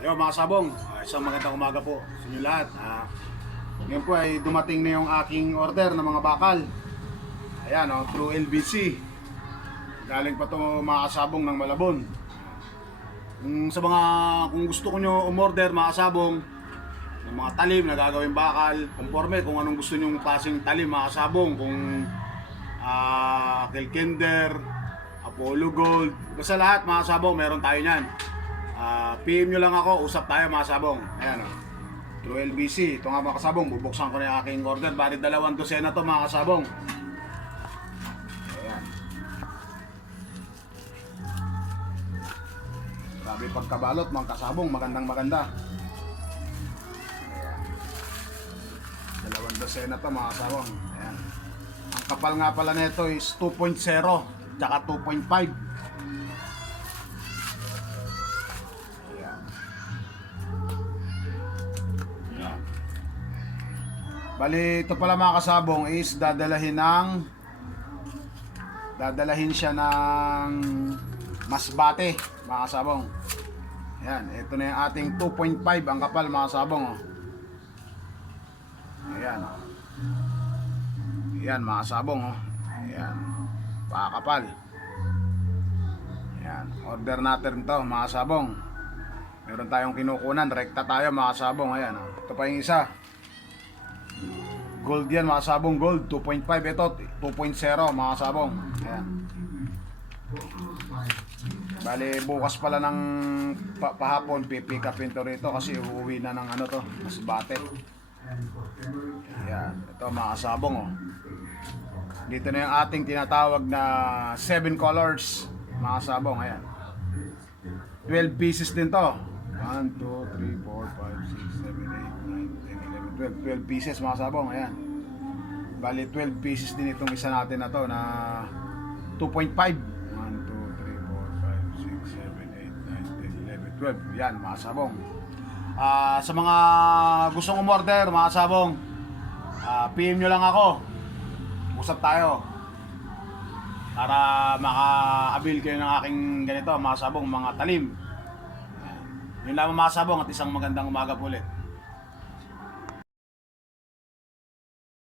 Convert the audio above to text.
Yo mga sabong, isang magandang umaga po sa inyo lahat. Ngayon po ay dumating na yung aking order ng mga bakal. Ayan, through LBC. Galing pa to mga kasabong ng Malabon. Kung gusto ko nyo umorder mga kasabong ng mga talim na gagawin bakal, conforme kung anong gusto nyo klaseng talim mga kasabong, kung Kilkinder, Apollo Gold, basta lahat mga kasabong meron tayo nyan. PM nyo lang ako, usap tayo mga sabong. Ayan through LBC. Ito nga mga kasabong, bubuksan ko na yung aking order. Bali 2 dosena to mga kasabong. Ayan. Grabe pagkabalot mga kasabong, magandang maganda. Ayan. 2 dosena to mga kasabong. Ayan. Ang kapal nga pala nito is 2.0 tsaka 2.5. Bali, ito pala mga kasabong is dadalahin siya ng Masbate mga kasabong. Ayan, ito na yung ating 2.5 ang kapal mga kasabong. Ayan. Ayan mga kasabong. Ayan. Pakakapal. Ayan, order natin to mga kasabong. Meron tayong kinukunan, rekta tayo mga kasabong. Ayan, ito pa yung isa. Gold yan mga sabong, gold 2.5, ito 2.0 mga sabong. Ayan. Bali bukas pala ng pahapon pipick up ito rito kasi uuwi na ng ano to, Masbate. Ayan, ito mga sabong Dito na yung ating tinatawag na 7 colors mga sabong. Ayan, 12 pieces din to. 1, 2, 3, 4, 5, 6, 7, 8, 9, 10, 11, 12 pieces mga sabong. Ayan, bali 12 pieces din itong isa natin na to na 2.5. 1, 2, 3, 4, 5, 6, 7, 8, 9, 10, 11, 12. Yan mga sabong. Sa mga gustong umorder mga sabong, PM nyo lang ako, usap tayo para maka-avail kayo ng aking ganito mga sabong, mga talim. Yun lang mga sabong at isang magandang umaga po ulit.